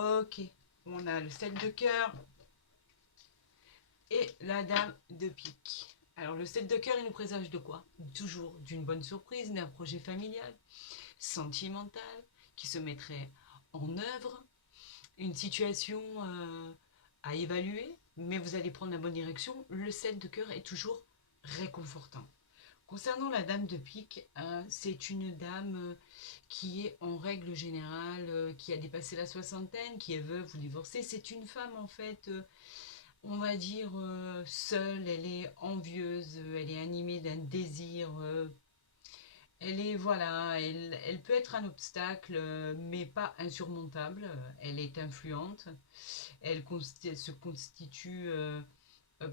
Ok, on a le 7 de cœur et la dame de pique. Alors le 7 de cœur, il nous présage de quoi? Toujours d'une bonne surprise, d'un projet familial, sentimental, qui se mettrait en œuvre, une situation à évaluer, mais vous allez prendre la bonne direction. Le 7 de cœur est toujours réconfortant. Concernant la dame de pique, c'est une dame qui est en règle générale, qui a dépassé la soixantaine, qui est veuve ou divorcée. C'est une femme en fait, on va dire, seule, elle est envieuse, elle est animée d'un désir. Elle est, voilà, elle peut être un obstacle, mais pas insurmontable. Elle est influente, elle se constitue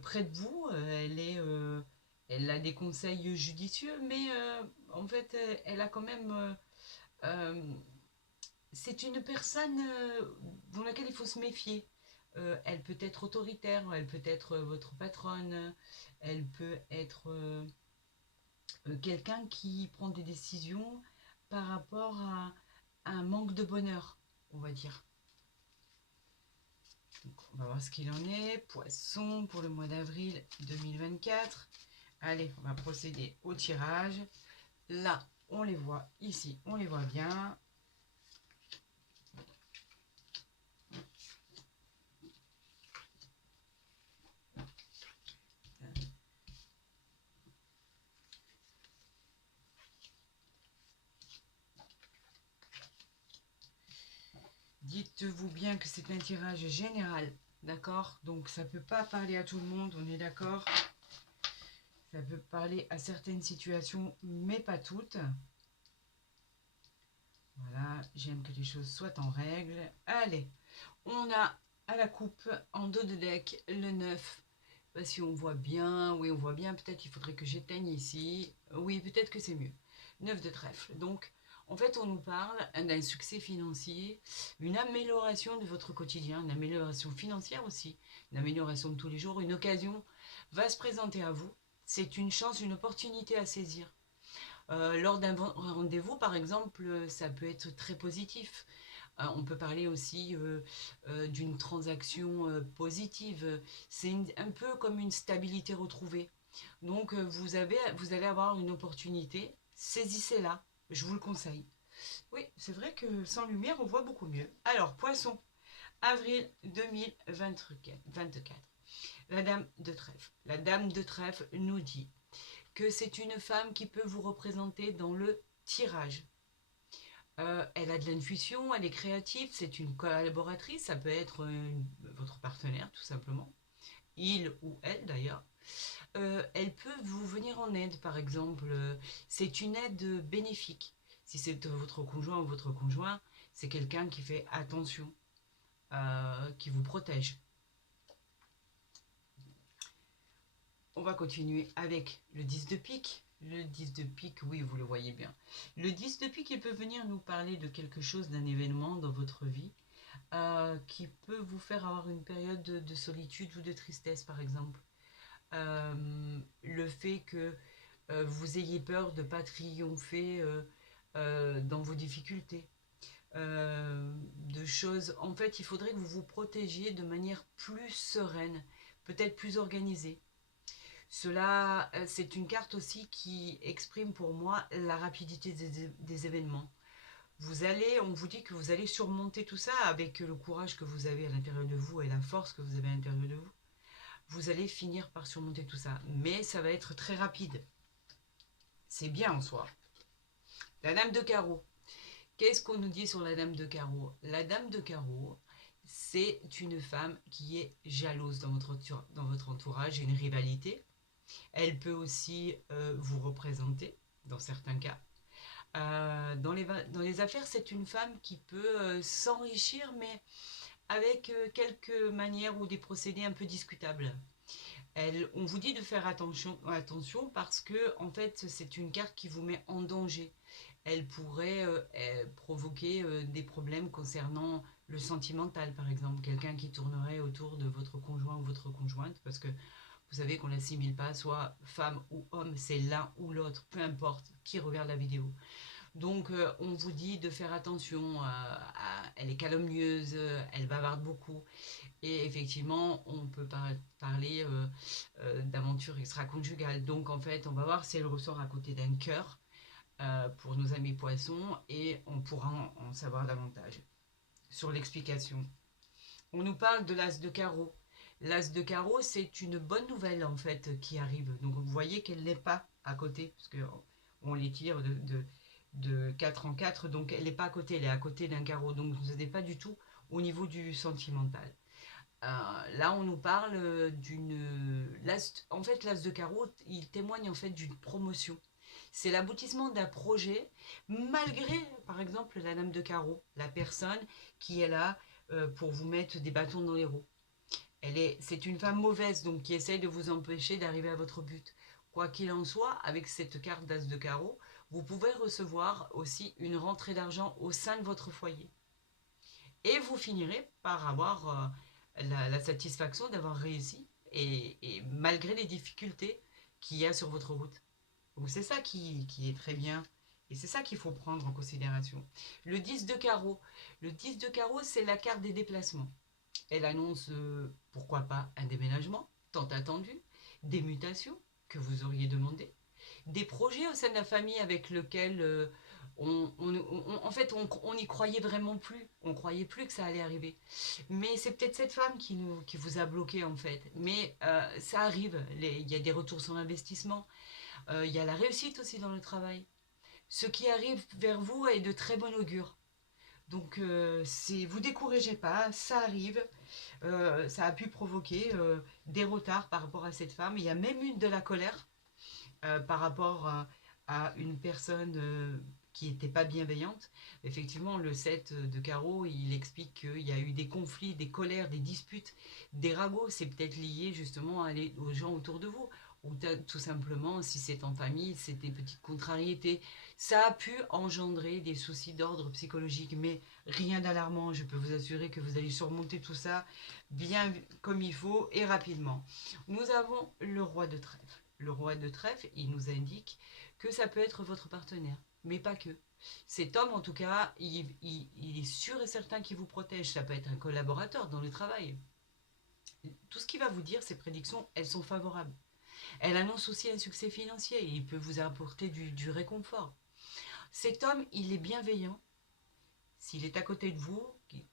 près de vous, elle a des conseils judicieux, mais en fait, elle a quand même... euh, c'est une personne dans laquelle il faut se méfier. Elle peut être autoritaire, elle peut être votre patronne, elle peut être quelqu'un qui prend des décisions par rapport à un manque de bonheur, on va dire. Donc, on va voir ce qu'il en est. Poisson pour le mois d'avril 2024. Allez, on va procéder au tirage. Là, on les voit. Ici, on les voit bien. Dites-vous bien que c'est un tirage général. D'accord? Donc, ça ne peut pas parler à tout le monde. On est d'accord? Ça peut parler à certaines situations, mais pas toutes. Voilà, j'aime que les choses soient en règle. Allez, on a à la coupe en dos de deck le 9. Si on voit bien, oui on voit bien, peut-être il faudrait que j'éteigne ici. Oui, peut-être que c'est mieux. 9 de trèfle. Donc, en fait, on nous parle d'un succès financier, une amélioration de votre quotidien, une amélioration financière aussi, une amélioration de tous les jours. Une occasion va se présenter à vous. C'est une chance, une opportunité à saisir. Lors d'un rendez-vous, par exemple, ça peut être très positif. On peut parler aussi d'une transaction positive. C'est un peu comme une stabilité retrouvée. Donc vous allez avoir une opportunité. Saisissez-la. Je vous le conseille. Oui, c'est vrai que sans lumière, on voit beaucoup mieux. Alors, poisson, avril 2024. La dame de trèfle. La dame de trèfle nous dit que c'est une femme qui peut vous représenter dans le tirage. Elle a de l'intuition, elle est créative, c'est une collaboratrice, ça peut être votre partenaire tout simplement, il ou elle d'ailleurs. Elle peut vous venir en aide par exemple, c'est une aide bénéfique. Si c'est votre conjoint ou votre conjoint, c'est quelqu'un qui fait attention, qui vous protège. On va continuer avec le 10 de pique. Le 10 de pique, oui, vous le voyez bien. Le 10 de pique, il peut venir nous parler de quelque chose, d'un événement dans votre vie qui peut vous faire avoir une période de solitude ou de tristesse, par exemple. Le fait que vous ayez peur de ne pas triompher dans vos difficultés. De choses. En fait, il faudrait que vous vous protégiez de manière plus sereine, peut-être plus organisée. Cela, c'est une carte aussi qui exprime pour moi la rapidité des événements. On vous dit que vous allez surmonter tout ça avec le courage que vous avez à l'intérieur de vous et la force que vous avez à l'intérieur de vous. Vous allez finir par surmonter tout ça, mais ça va être très rapide. C'est bien en soi. La dame de carreau. Qu'est-ce qu'on nous dit sur la dame de carreau? La dame de carreau, c'est une femme qui est jalouse dans votre entourage, une rivalité. Elle peut aussi vous représenter, dans certains cas. Dans les affaires, c'est une femme qui peut s'enrichir, mais avec quelques manières ou des procédés un peu discutables. On vous dit de faire attention parce que en fait, c'est une carte qui vous met en danger. Elle pourrait provoquer des problèmes concernant le sentimental, par exemple. Quelqu'un qui tournerait autour de votre conjoint ou votre conjointe, parce que vous savez qu'on l'assimile pas, soit femme ou homme, c'est l'un ou l'autre, peu importe qui regarde la vidéo. Donc, on vous dit de faire attention, elle est calomnieuse, elle bavarde beaucoup. Et effectivement, on peut parler d'aventure extra-conjugale. Donc, en fait, on va voir si elle ressort à côté d'un cœur pour nos amis poissons et on pourra en savoir davantage sur l'explication. On nous parle de l'as de carreau. L'as de carreau, c'est une bonne nouvelle en fait qui arrive. Donc vous voyez qu'elle n'est pas à côté, parce que on les tire de 4 en 4, donc elle n'est pas à côté, elle est à côté d'un carreau. Donc vous n'êtes pas du tout au niveau du sentimental. Là, on nous parle d'une... En fait, l'as de carreau, il témoigne en fait d'une promotion. C'est l'aboutissement d'un projet, malgré, par exemple, la dame de carreau, la personne qui est là pour vous mettre des bâtons dans les roues. C'est une femme mauvaise, donc qui essaye de vous empêcher d'arriver à votre but. Quoi qu'il en soit, avec cette carte d'as de carreau, vous pouvez recevoir aussi une rentrée d'argent au sein de votre foyer. Et vous finirez par avoir la satisfaction d'avoir réussi, et malgré les difficultés qu'il y a sur votre route. Donc c'est ça qui est très bien. Et c'est ça qu'il faut prendre en considération. Le 10 de carreau. Le 10 de carreau, c'est la carte des déplacements. Elle annonce, pourquoi pas, un déménagement, tant attendu, des mutations que vous auriez demandé, des projets au sein de la famille avec lesquels en fait, on n'y croyait vraiment plus. On croyait plus que ça allait arriver. Mais c'est peut-être cette femme qui vous a bloqué en fait. Mais ça arrive. Il y a des retours sur l'investissement. Il y a la réussite aussi dans le travail. Ce qui arrive vers vous est de très bon augure. Donc, vous découragez pas, ça arrive. Ça a pu provoquer des retards par rapport à cette femme. Il y a même eu de la colère par rapport à une personne qui n'était pas bienveillante. Effectivement, le 7 de carreau, il explique qu'il y a eu des conflits, des colères, des disputes, des ragots. C'est peut-être lié justement aux gens autour de vous. Ou tout simplement, si c'est en famille, c'est des petites contrariétés. Ça a pu engendrer des soucis d'ordre psychologique, mais rien d'alarmant. Je peux vous assurer que vous allez surmonter tout ça bien comme il faut et rapidement. Nous avons le roi de trèfle. Le roi de trèfle, il nous indique que ça peut être votre partenaire, mais pas que. Cet homme, en tout cas, il est sûr et certain qu'il vous protège. Ça peut être un collaborateur dans le travail. Tout ce qu'il va vous dire, ces prédictions, elles sont favorables. Elle annonce aussi un succès financier et il peut vous apporter du réconfort. Cet homme, il est bienveillant. S'il est à côté de vous,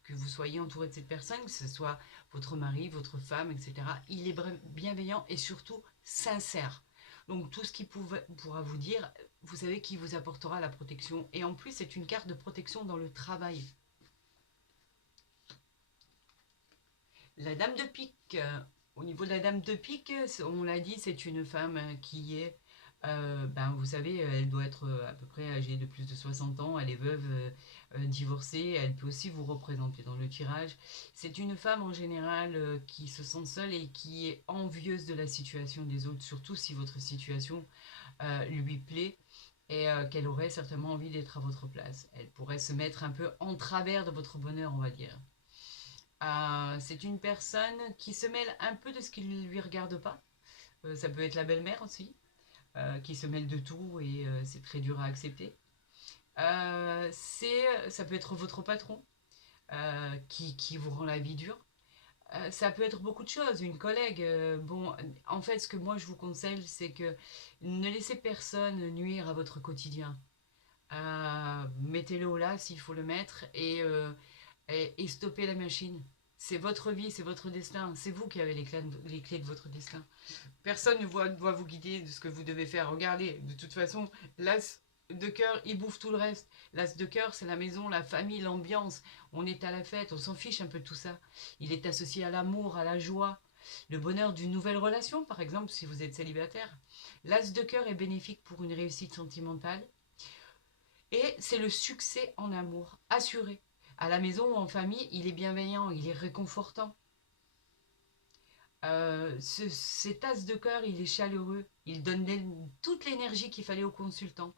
que vous soyez entouré de cette personne, que ce soit votre mari, votre femme, etc., il est bienveillant et surtout sincère. Donc tout ce qu'il pourra vous dire, vous savez qu'il vous apportera la protection. Et en plus, c'est une carte de protection dans le travail. La dame de pique. Au niveau de la dame de pique, on l'a dit, c'est une femme qui est, vous savez, elle doit être à peu près âgée de plus de 60 ans, elle est veuve, divorcée, elle peut aussi vous représenter dans le tirage. C'est une femme en général qui se sent seule et qui est envieuse de la situation des autres, surtout si votre situation lui plaît et qu'elle aurait certainement envie d'être à votre place. Elle pourrait se mettre un peu en travers de votre bonheur, on va dire. C'est une personne qui se mêle un peu de ce qui ne lui regarde pas. Ça peut être la belle-mère aussi, qui se mêle de tout et c'est très dur à accepter. Ça peut être votre patron qui vous rend la vie dure. Ça peut être beaucoup de choses, une collègue. Bon, en fait, ce que moi je vous conseille, c'est que ne laissez personne nuire à votre quotidien. Mettez-le au là s'il faut le mettre et stoppez la machine. C'est votre vie, c'est votre destin. C'est vous qui avez les clés de votre destin. Personne ne doit vous guider de ce que vous devez faire. Regardez, de toute façon, l'as de cœur, il bouffe tout le reste. L'as de cœur, c'est la maison, la famille, l'ambiance. On est à la fête, on s'en fiche un peu de tout ça. Il est associé à l'amour, à la joie, le bonheur d'une nouvelle relation, par exemple, si vous êtes célibataire. L'as de cœur est bénéfique pour une réussite sentimentale. Et c'est le succès en amour, assuré. À la maison ou en famille, il est bienveillant, il est réconfortant. Cet as de cœur, il est chaleureux. Il donne toute l'énergie qu'il fallait au consultant.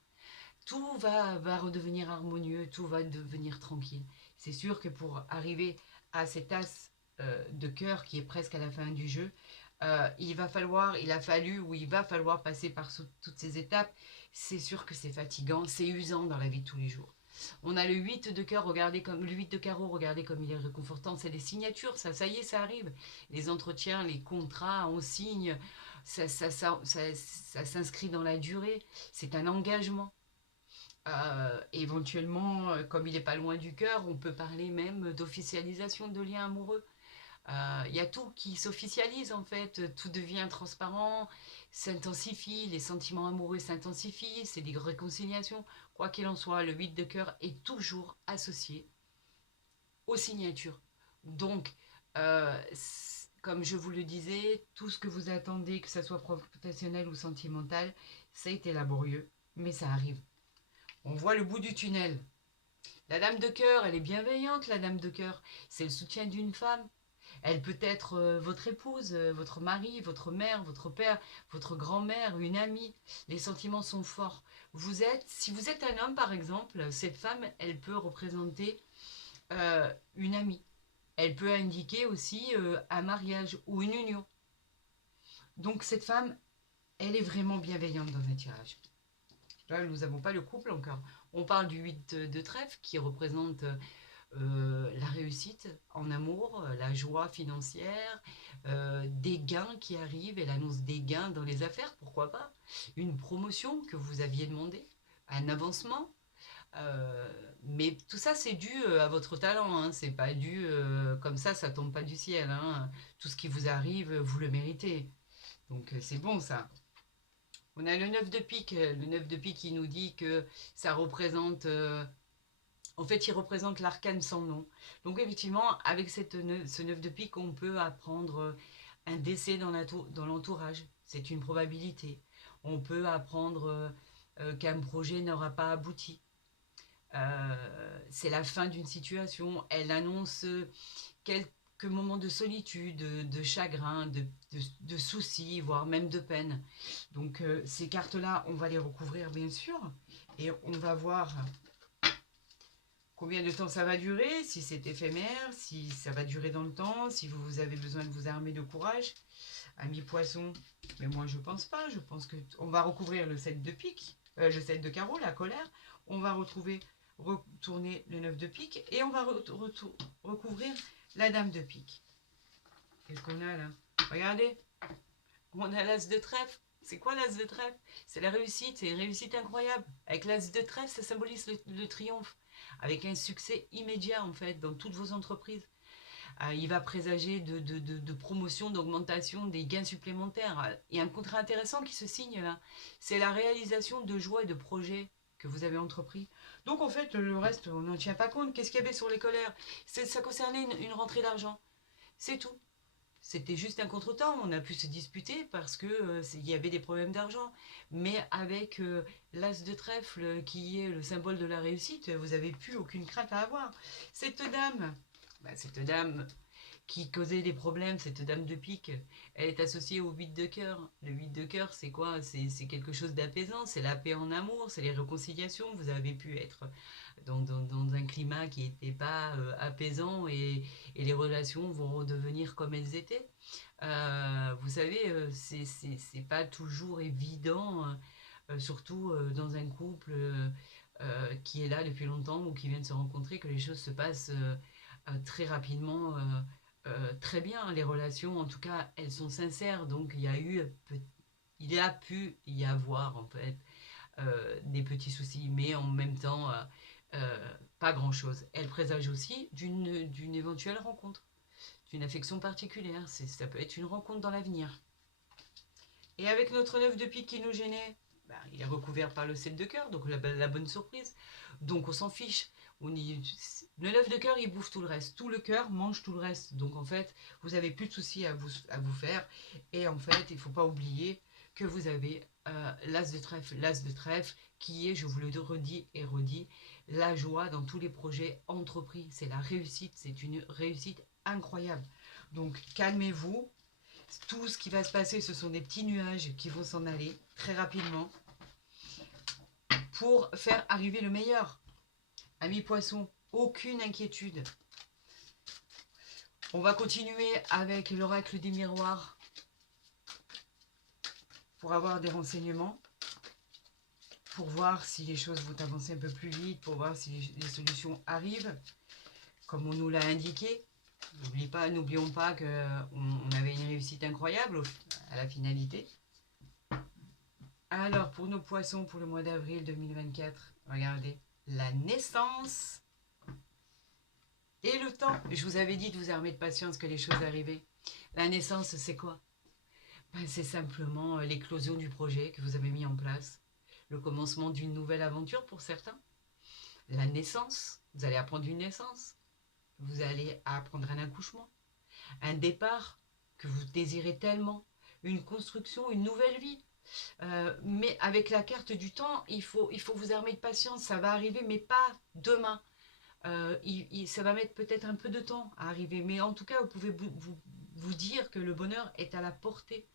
Tout va redevenir harmonieux, tout va devenir tranquille. C'est sûr que pour arriver à cet as de cœur qui est presque à la fin du jeu, il va falloir passer par toutes ces étapes. c'est sûr que c'est fatigant, c'est usant dans la vie de tous les jours. On a le 8 de cœur, regardez comme le 8 de carreau, regardez comme il est réconfortant, c'est les signatures, ça y est, ça arrive. Les entretiens, les contrats, on signe, ça s'inscrit dans la durée, c'est un engagement. Éventuellement, comme il n'est pas loin du cœur, on peut parler même d'officialisation de liens amoureux. Il y a tout qui s'officialise en fait, tout devient transparent, s'intensifie, les sentiments amoureux s'intensifient, c'est des réconciliations. Quoi qu'il en soit, le 8 de cœur est toujours associé aux signatures. Donc, comme je vous le disais, tout ce que vous attendez, que ce soit professionnel ou sentimental, ça a été laborieux, mais ça arrive. On voit le bout du tunnel. La dame de cœur, elle est bienveillante, la dame de cœur. C'est le soutien d'une femme. Elle peut être votre épouse, votre mari, votre mère, votre père, votre grand-mère, une amie. Les sentiments sont forts. Si vous êtes un homme par exemple, cette femme, elle peut représenter une amie. Elle peut indiquer aussi un mariage ou une union. Donc cette femme, elle est vraiment bienveillante dans un tirage. Là, nous n'avons pas le couple encore. On parle du 8 de trèfle qui représente la réussite en amour, la joie financière, des gains qui arrivent, elle annonce des gains dans les affaires, pourquoi pas, une promotion que vous aviez demandé, un avancement. Mais tout ça c'est dû à votre talent, hein. C'est pas dû comme ça tombe pas du ciel, hein. Tout ce qui vous arrive, vous le méritez. Donc c'est bon ça. On a le 9 de pique, le 9 de pique qui nous dit que ça représente en fait, il représente l'arcane sans nom. Donc effectivement, avec ce 9 de pique, on peut apprendre un décès dans l'entourage. C'est une probabilité. On peut apprendre qu'un projet n'aura pas abouti. C'est la fin d'une situation. Elle annonce quelques moments de solitude, de chagrin, de soucis, voire même de peine. Donc ces cartes-là, on va les recouvrir bien sûr. Et on va voir combien de temps ça va durer, si c'est éphémère, si ça va durer dans le temps, si vous avez besoin de vous armer de courage. Ami poisson, mais moi je pense pas, je pense que on va recouvrir le 7 de pique, le 7 de carreau, la colère, on va retourner le 9 de pique et on va recouvrir la dame de pique. Qu'est-ce qu'on a là? Regardez, on a l'as de trèfle. C'est quoi l'as de trèfle? C'est la réussite, c'est une réussite incroyable. Avec l'as de trèfle, ça symbolise le triomphe. Avec un succès immédiat en fait dans toutes vos entreprises. Il va présager de promotion, d'augmentation, des gains supplémentaires. Il y a un contrat intéressant qui se signe là. C'est la réalisation de joies et de projets que vous avez entrepris. Donc en fait, le reste, on n'en tient pas compte. Qu'est-ce qu'il y avait sur les colères? Ça concernait une rentrée d'argent. C'est tout. C'était juste un contretemps, on a pu se disputer parce que il y avait des problèmes d'argent. Mais avec l'as de trèfle qui est le symbole de la réussite, vous n'avez plus aucune crainte à avoir. Cette dame qui causait des problèmes, cette dame de pique, elle est associée au 8 de cœur. Le 8 de cœur, c'est quoi? C'est quelque chose d'apaisant, c'est la paix en amour, c'est les réconciliations. Vous avez pu être dans un climat qui n'était pas apaisant et les relations vont redevenir comme elles étaient. Vous savez, c'est pas toujours évident, surtout dans un couple qui est là depuis longtemps ou qui vient de se rencontrer, que les choses se passent très rapidement, très bien. Les relations, en tout cas, elles sont sincères. Donc, il a pu y avoir en fait des petits soucis, mais en même temps, pas grand-chose. Elle présage aussi d'une éventuelle rencontre, d'une affection particulière. Ça peut être une rencontre dans l'avenir. Et avec notre 9 de pique qui nous gênait, il est recouvert par le 7 de cœur, donc la bonne surprise. Donc on s'en fiche. Le 9 de cœur, il bouffe tout le reste. Tout le cœur mange tout le reste. Donc en fait, vous n'avez plus de soucis à vous faire. Et en fait, il ne faut pas oublier que vous avez l'as de trèfle, qui est, je vous le redis et redis, la joie dans tous les projets entrepris. C'est la réussite, c'est une réussite incroyable. Donc calmez-vous. Tout ce qui va se passer, ce sont des petits nuages qui vont s'en aller très rapidement pour faire arriver le meilleur. Amis poissons, aucune inquiétude. On va continuer avec l'oracle des miroirs pour avoir des renseignements. pour voir si les choses vont avancer un peu plus vite, pour voir si les solutions arrivent, comme on nous l'a indiqué. N'oublions pas qu'on avait une réussite incroyable à la finalité. Alors, pour nos poissons, pour le mois d'avril 2024, regardez, la naissance et le temps. Je vous avais dit de vous armer de patience que les choses arrivaient. La naissance, c'est quoi? Ben, c'est simplement l'éclosion du projet que vous avez mis en place, le commencement d'une nouvelle aventure pour certains. La naissance, vous allez apprendre une naissance, vous allez apprendre un accouchement, un départ que vous désirez tellement, une construction, une nouvelle vie. Mais avec la carte du temps, il faut vous armer de patience, ça va arriver, mais pas demain. Ça va mettre peut-être un peu de temps à arriver, mais en tout cas, vous pouvez vous dire que le bonheur est à la portée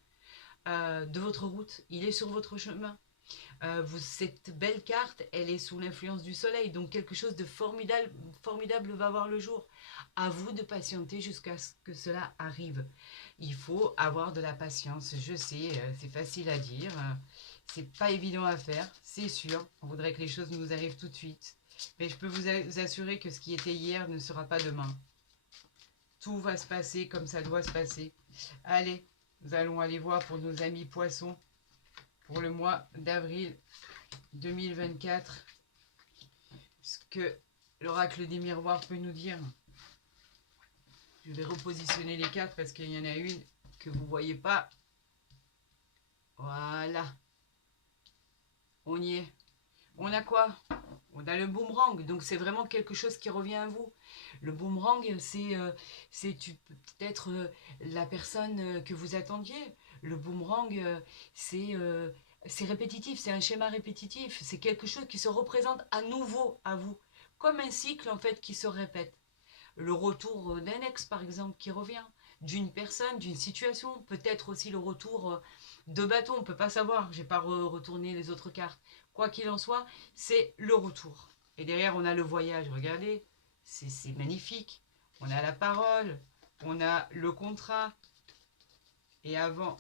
de votre route, il est sur votre chemin. Cette belle carte, elle est sous l'influence du soleil, donc quelque chose de formidable va voir le jour. À vous de patienter jusqu'à ce que cela arrive. Il faut avoir de la patience, je sais, c'est facile à dire, c'est pas évident à faire, c'est sûr. On voudrait que les choses nous arrivent tout de suite. Mais je peux vous assurer que ce qui était hier ne sera pas demain. Tout va se passer comme ça doit se passer. Allez, nous allons aller voir pour nos amis poissons pour le mois d'avril 2024 ce que l'oracle des miroirs peut nous dire. Je vais repositionner les cartes parce qu'il y en a une que vous ne voyez pas. Voilà. On y est. On a quoi? On a le boomerang, donc c'est vraiment quelque chose qui revient à vous. Le boomerang, c'est peut-être la personne que vous attendiez. Le boomerang, c'est répétitif, c'est un schéma répétitif. C'est quelque chose qui se représente à nouveau à vous, comme un cycle en fait qui se répète. Le retour d'un ex, par exemple, qui revient, d'une personne, d'une situation, peut-être aussi le retour de bâton, on ne peut pas savoir, j'ai pas retourné les autres cartes. Quoi qu'il en soit, c'est le retour. Et derrière, on a le voyage, regardez, c'est magnifique. On a la parole, on a le contrat, et avant,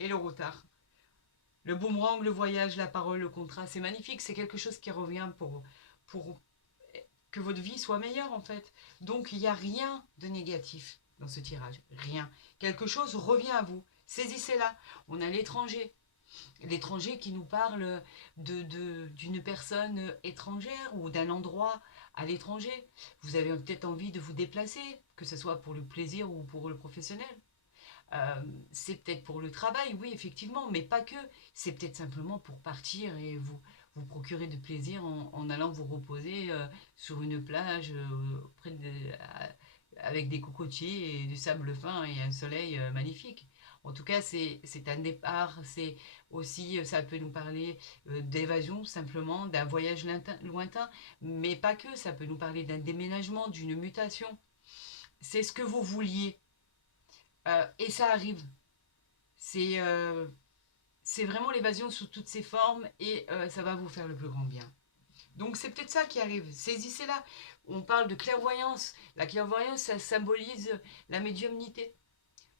et le retard. Le boomerang, le voyage, la parole, le contrat, c'est magnifique, c'est quelque chose qui revient pour que votre vie soit meilleure en fait. Donc il n'y a rien de négatif dans ce tirage, rien. Quelque chose revient à vous, saisissez-la. On a l'étranger, l'étranger qui nous parle d'une personne étrangère ou d'un endroit à l'étranger. Vous avez peut-être envie de vous déplacer, que ce soit pour le plaisir ou pour le professionnel. C'est peut-être pour le travail, oui, effectivement, mais pas que. C'est peut-être simplement pour partir et vous procurer du plaisir en allant vous reposer sur une plage avec des cocotiers et du sable fin et un soleil magnifique. En tout cas, c'est un départ, c'est aussi, ça peut nous parler d'évasion simplement, d'un voyage lointain, mais pas que, ça peut nous parler d'un déménagement, d'une mutation. C'est ce que vous vouliez. Et ça arrive. C'est c'est vraiment l'évasion sous toutes ses formes et ça va vous faire le plus grand bien. Donc c'est peut-être ça qui arrive. Saisissez-la. On parle de clairvoyance. La clairvoyance, ça symbolise la médiumnité.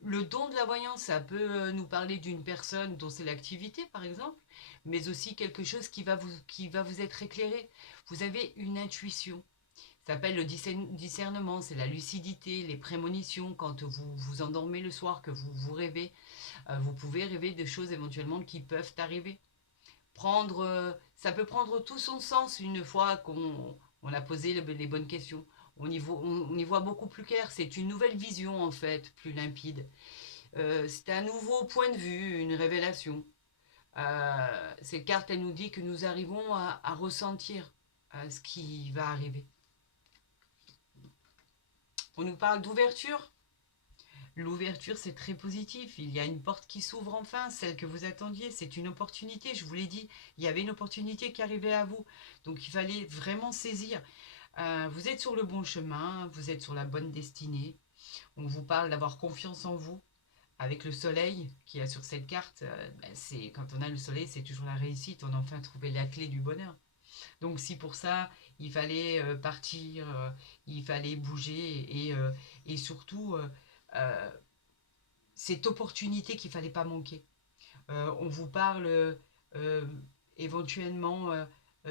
Le don de la voyance, ça peut nous parler d'une personne dont c'est l'activité, par exemple, mais aussi quelque chose qui va vous être éclairé. Vous avez une intuition. Ça s'appelle le discernement, c'est la lucidité, les prémonitions. Quand vous vous endormez le soir, que vous rêvez, vous pouvez rêver de choses éventuellement qui peuvent arriver. Ça peut prendre tout son sens une fois qu'on a posé les bonnes questions. On y voit beaucoup plus clair. C'est une nouvelle vision en fait, plus limpide. C'est un nouveau point de vue, une révélation. Cette carte, elle nous dit que nous arrivons à ressentir ce qui va arriver. On nous parle d'ouverture. L'ouverture, c'est très positif. Il y a une porte qui s'ouvre enfin, celle que vous attendiez. C'est une opportunité, je vous l'ai dit. Il y avait une opportunité qui arrivait à vous. Donc, il fallait vraiment saisir. Vous êtes sur le bon chemin, vous êtes sur la bonne destinée. On vous parle d'avoir confiance en vous. Avec le soleil qu'il y a sur cette carte, quand on a le soleil, c'est toujours la réussite. On a enfin trouvé la clé du bonheur. Donc, si pour ça, il fallait partir, il fallait bouger et surtout cette opportunité qu'il ne fallait pas manquer. On vous parle éventuellement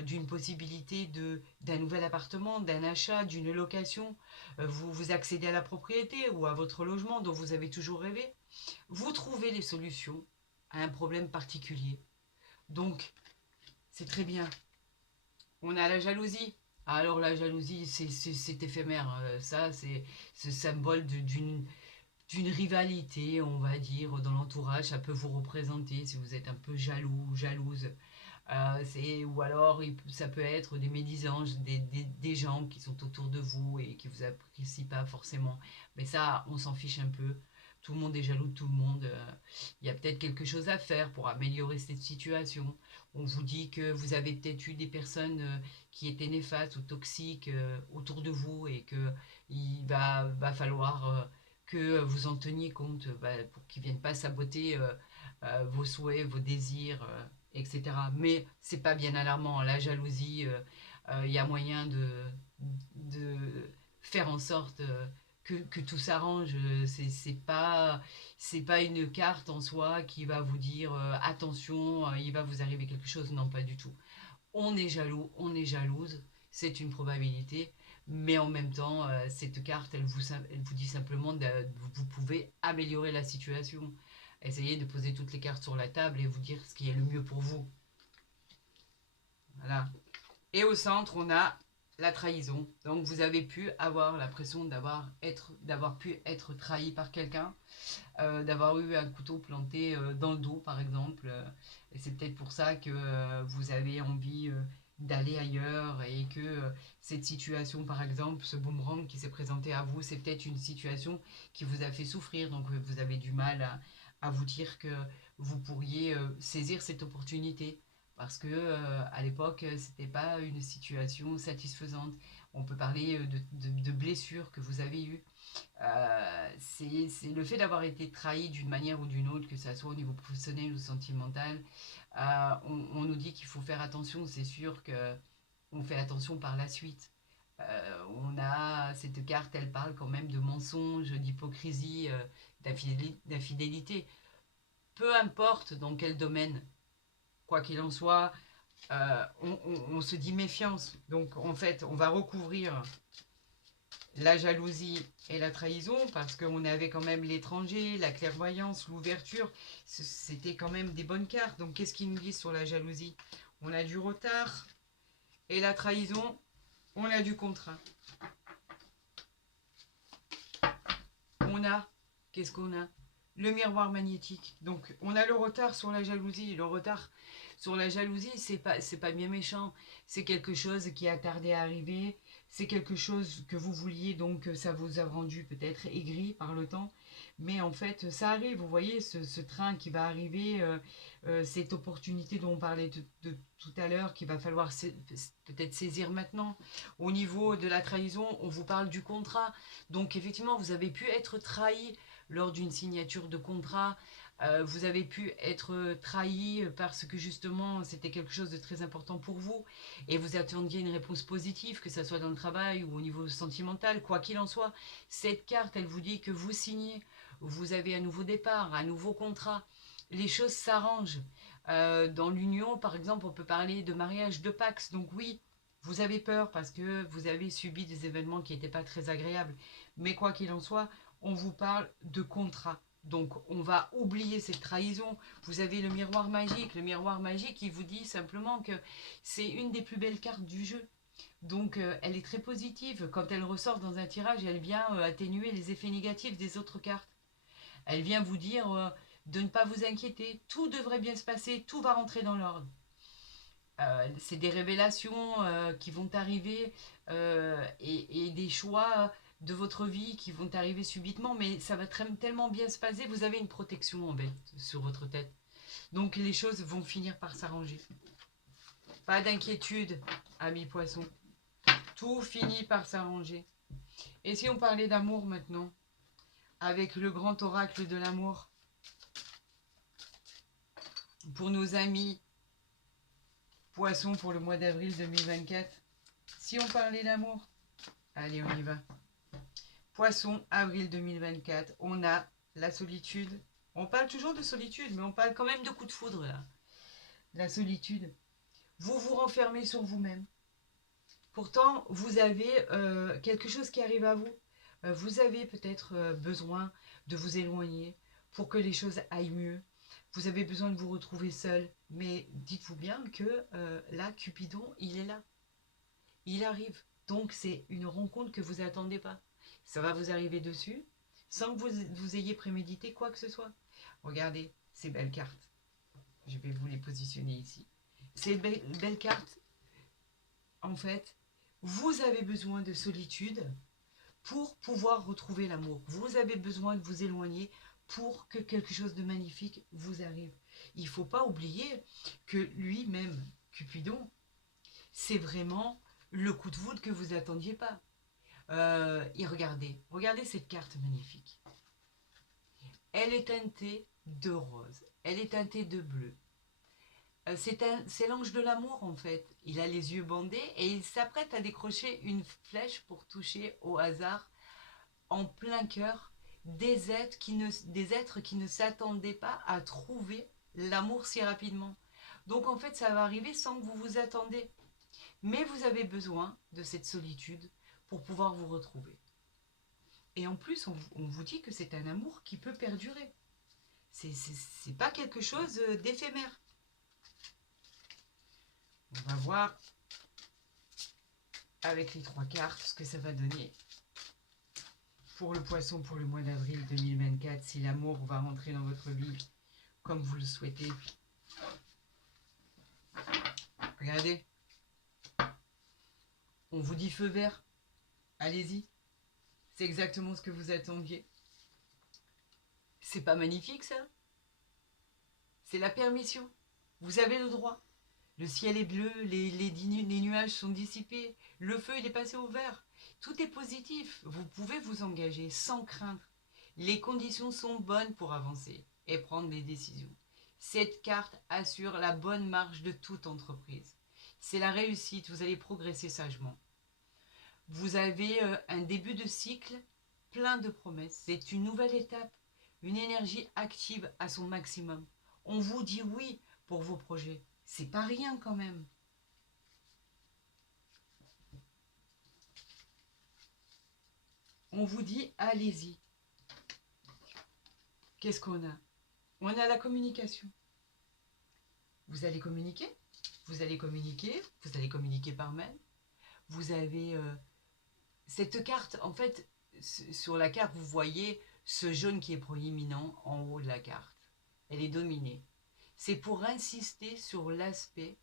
d'une possibilité d'un nouvel appartement, d'un achat, d'une location. Vous accédez à la propriété ou à votre logement dont vous avez toujours rêvé. Vous trouvez les solutions à un problème particulier. Donc, c'est très bien. On a la jalousie. Alors la jalousie, c'est éphémère. Ça, c'est ce symbole d'une rivalité, on va dire, dans l'entourage. Ça peut vous représenter si vous êtes un peu jaloux ou jalouse. Ou alors, ça peut être des médisanges, des gens qui sont autour de vous et qui vous apprécient pas forcément. Mais ça, on s'en fiche un peu. Tout le monde est jaloux de tout le monde. Il y a peut-être quelque chose à faire pour améliorer cette situation. On vous dit que vous avez peut-être eu des personnes qui étaient néfastes ou toxiques autour de vous et que il va falloir que vous en teniez compte pour qu'ils ne viennent pas saboter vos souhaits, vos désirs. Etc. Mais c'est pas bien alarmant. La jalousie, il y a moyen de faire en sorte que tout s'arrange. C'est pas une carte en soi qui va vous dire attention, il va vous arriver quelque chose. Non, pas du tout. On est jaloux, on est jalouse, c'est une probabilité. Mais en même temps, cette carte, elle vous dit simplement que vous pouvez améliorer la situation. Essayez de poser toutes les cartes sur la table et vous dire ce qui est le mieux pour vous. Voilà. Et au centre, on a la trahison. Donc vous avez pu avoir l'impression d'avoir pu être trahi par quelqu'un, d'avoir eu un couteau planté dans le dos par exemple. Et c'est peut-être pour ça que vous avez envie d'aller ailleurs et que cette situation par exemple, ce boomerang qui s'est présenté à vous, c'est peut-être une situation qui vous a fait souffrir. Donc vous avez du mal à vous dire que vous pourriez saisir cette opportunité parce que à l'époque c'était pas une situation satisfaisante. On peut parler de blessures que vous avez eues. C'est le fait d'avoir été trahi d'une manière ou d'une autre, que ce soit au niveau professionnel ou sentimental. On nous dit qu'il faut faire attention, c'est sûr que on fait attention par la suite. On a cette carte, elle parle quand même de mensonges, d'hypocrisie, d'infidélité. Peu importe dans quel domaine, quoi qu'il en soit, on se dit méfiance. Donc en fait, on va recouvrir la jalousie et la trahison parce qu'on avait quand même l'étranger, la clairvoyance, l'ouverture. C'était quand même des bonnes cartes. Donc qu'est-ce qu'ils nous disent sur la jalousie? On a du retard et la trahison, on a du contrat. On a, qu'est-ce qu'on a? Le miroir magnétique. Donc on a le retard sur la jalousie. Le retard sur la jalousie, c'est pas bien méchant. C'est quelque chose qui a tardé à arriver. C'est quelque chose que vous vouliez, donc ça vous a rendu peut-être aigri par le temps. Mais en fait, ça arrive. Vous voyez, ce train qui va arriver, cette opportunité dont on parlait de tout à l'heure, qu'il va falloir peut-être saisir maintenant. Au niveau de la trahison, on vous parle du contrat. Donc effectivement, vous avez pu être trahi lors d'une signature de contrat. Vous avez pu être trahi parce que justement c'était quelque chose de très important pour vous et vous attendiez une réponse positive, que ce soit dans le travail ou au niveau sentimental, quoi qu'il en soit. Cette carte, elle vous dit que vous signez, vous avez un nouveau départ, un nouveau contrat. Les choses s'arrangent. Dans l'union, par exemple, on peut parler de mariage, de Pax. Donc oui, vous avez peur parce que vous avez subi des événements qui n'étaient pas très agréables. Mais quoi qu'il en soit, on vous parle de contrat. Donc on va oublier cette trahison. Vous avez le miroir magique. Le miroir magique, il vous dit simplement que c'est une des plus belles cartes du jeu. Donc elle est très positive. Quand elle ressort dans un tirage, elle vient atténuer les effets négatifs des autres cartes. Elle vient vous dire de ne pas vous inquiéter. Tout devrait bien se passer. Tout va rentrer dans l'ordre. C'est des révélations qui vont arriver et des choix de votre vie qui vont arriver subitement, mais ça va tellement bien se passer, vous avez une protection en fait sur votre tête. Donc les choses vont finir par s'arranger. Pas d'inquiétude, amis poissons. Tout finit par s'arranger. Et si on parlait d'amour maintenant, avec le grand oracle de l'amour, pour nos amis poissons pour le mois d'avril 2024, si on parlait d'amour, allez on y va. Poisson, avril 2024, on a la solitude. On parle toujours de solitude, mais on parle quand même de coup de foudre là. La solitude. Vous vous renfermez sur vous-même. Pourtant, vous avez quelque chose qui arrive à vous. Vous avez peut-être besoin de vous éloigner pour que les choses aillent mieux. Vous avez besoin de vous retrouver seul. Mais dites-vous bien que là, Cupidon, il est là. Il arrive. Donc, c'est une rencontre que vous n'attendez pas. Ça va vous arriver dessus sans que vous ayez prémédité quoi que ce soit. Regardez ces belles cartes. Je vais vous les positionner ici. Ces belles cartes, en fait, vous avez besoin de solitude pour pouvoir retrouver l'amour. Vous avez besoin de vous éloigner pour que quelque chose de magnifique vous arrive. Il ne faut pas oublier que lui-même, Cupidon, c'est vraiment le coup de foudre que vous n'attendiez pas. Et regardez cette carte magnifique. Elle est teintée de rose, elle est teintée de bleu. C'est l'ange de l'amour en fait. Il a les yeux bandés et il s'apprête à décrocher une flèche pour toucher au hasard en plein cœur des êtres qui ne s'attendaient pas à trouver l'amour si rapidement. Donc en fait ça va arriver sans que vous vous attendez. Mais vous avez besoin de cette solitude pour pouvoir vous retrouver. Et en plus, on vous dit que c'est un amour qui peut perdurer. C'est pas quelque chose d'éphémère. On va voir avec les 3 cartes ce que ça va donner pour le poisson pour le mois d'avril 2024, si l'amour va rentrer dans votre vie comme vous le souhaitez. Regardez, on vous dit feu vert, allez-y, c'est exactement ce que vous attendiez. C'est pas magnifique ça? C'est la permission, vous avez le droit. Le ciel est bleu, les nuages sont dissipés, le feu il est passé au vert. Tout est positif, vous pouvez vous engager sans craindre. Les conditions sont bonnes pour avancer et prendre des décisions. Cette carte assure la bonne marche de toute entreprise. C'est la réussite, vous allez progresser sagement. Vous avez un début de cycle plein de promesses. C'est une nouvelle étape, une énergie active à son maximum. On vous dit oui pour vos projets. C'est pas rien quand même. On vous dit allez-y. Qu'est-ce qu'on a? On a la communication. Vous allez communiquer, vous allez communiquer, vous allez communiquer par mail. Vous avez cette carte, en fait, sur la carte, vous voyez ce jaune qui est proéminent en haut de la carte. Elle est dominée. C'est pour insister sur l'aspect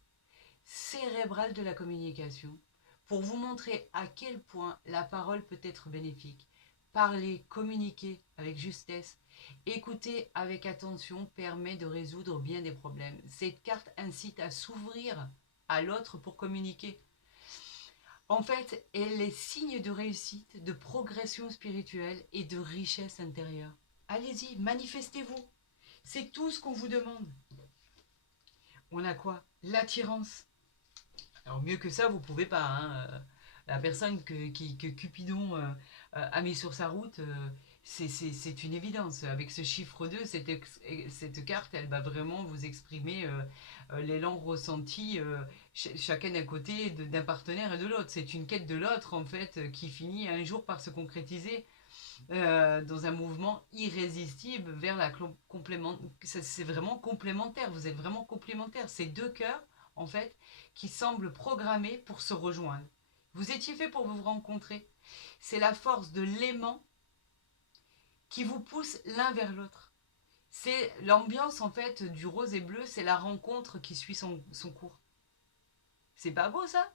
cérébral de la communication, pour vous montrer à quel point la parole peut être bénéfique. Parler, communiquer avec justesse, écouter avec attention permet de résoudre bien des problèmes. Cette carte incite à s'ouvrir à l'autre pour communiquer. En fait, elle est signe de réussite, de progression spirituelle et de richesse intérieure. Allez-y, manifestez-vous. C'est tout ce qu'on vous demande. On a quoi? L'attirance. Alors mieux que ça, vous pouvez pas. Hein. La personne que Cupidon a mis sur sa route, c'est une évidence. Avec ce chiffre 2, cette carte, elle va vraiment vous exprimer l'élan ressenti, chacun d'un côté d'un partenaire et de l'autre. C'est une quête de l'autre, en fait, qui finit un jour par se concrétiser dans un mouvement irrésistible vers la complément. C'est vraiment complémentaire, vous êtes vraiment complémentaires. Ces deux cœurs, en fait, qui semblent programmés pour se rejoindre. Vous étiez fait pour vous rencontrer. C'est la force de l'aimant qui vous pousse l'un vers l'autre. C'est l'ambiance, en fait, du rose et bleu, c'est la rencontre qui suit son cours. C'est pas beau, ça?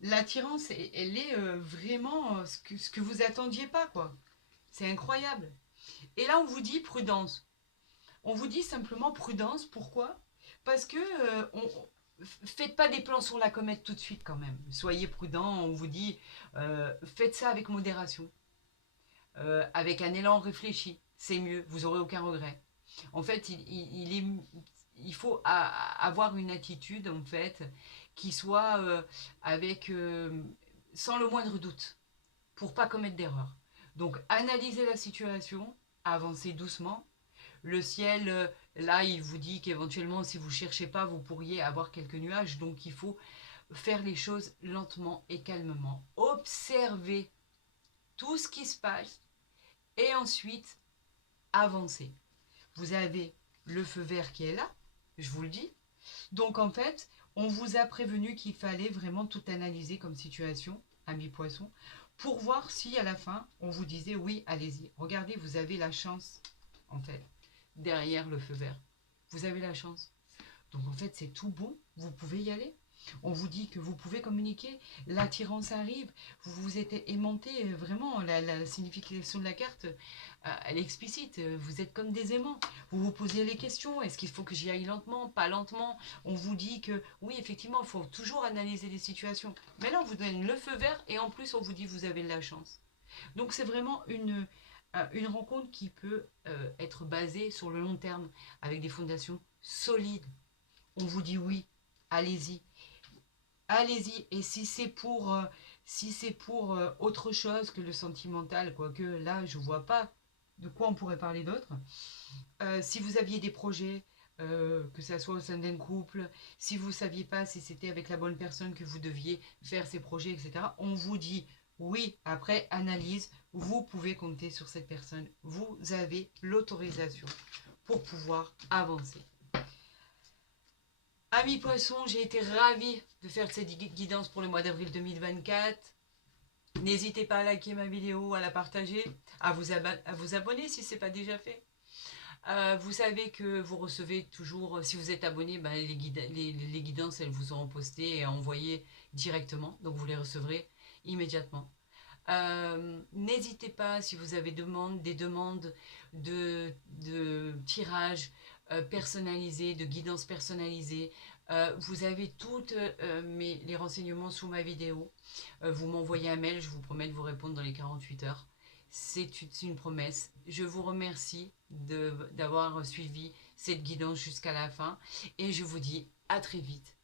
L'attirance, elle est vraiment ce que vous attendiez pas, quoi. C'est incroyable. Et là, on vous dit prudence. On vous dit simplement prudence. Pourquoi? Parce que faites pas des plans sur la comète tout de suite quand même. Soyez prudent. On vous dit faites ça avec modération, avec un élan réfléchi. C'est mieux. Vous aurez aucun regret. En fait, il faut avoir une attitude en fait qui soit avec sans le moindre doute pour pas commettre d'erreur. Donc analysez la situation, avancez doucement. Le ciel, là, il vous dit qu'éventuellement, si vous ne cherchez pas, vous pourriez avoir quelques nuages. Donc, il faut faire les choses lentement et calmement. Observer tout ce qui se passe et ensuite avancer. Vous avez le feu vert qui est là, je vous le dis. Donc, en fait, on vous a prévenu qu'il fallait vraiment tout analyser comme situation, ami poisson, pour voir si à la fin, on vous disait oui, allez-y. Regardez, vous avez la chance, en fait, derrière le feu vert. Vous avez la chance. Donc en fait, c'est tout bon, vous pouvez y aller. On vous dit que vous pouvez communiquer, l'attirance arrive, vous vous êtes aimanté, vraiment, la signification de la carte, elle est explicite, vous êtes comme des aimants. Vous vous posez les questions, est-ce qu'il faut que j'y aille lentement, pas lentement? On vous dit que oui, effectivement, il faut toujours analyser les situations. Mais là, on vous donne le feu vert et en plus, on vous dit que vous avez de la chance. Donc c'est vraiment une rencontre qui peut être basée sur le long terme, avec des fondations solides. On vous dit oui, allez-y, allez-y. Et si c'est pour autre chose que le sentimental, quoique là, je vois pas de quoi on pourrait parler d'autre. Si vous aviez des projets, que ça soit au sein d'un couple, si vous ne saviez pas si c'était avec la bonne personne que vous deviez faire ces projets, etc., on vous dit oui, après analyse, vous pouvez compter sur cette personne. Vous avez l'autorisation pour pouvoir avancer. Amis poissons, j'ai été ravie de faire cette guidance pour le mois d'avril 2024. N'hésitez pas à liker ma vidéo, à la partager, à vous abonner si ce n'est pas déjà fait. Vous savez que vous recevez toujours, si vous êtes abonné, ben, les guidances, elles vous seront postées et envoyées directement. Donc vous les recevrez immédiatement. N'hésitez pas si vous avez des demandes de tirage personnalisé, de guidance personnalisée. Vous avez toutes les renseignements sous ma vidéo. Vous m'envoyez un mail, je vous promets de vous répondre dans les 48 heures. C'est une promesse. Je vous remercie d'avoir suivi cette guidance jusqu'à la fin et je vous dis à très vite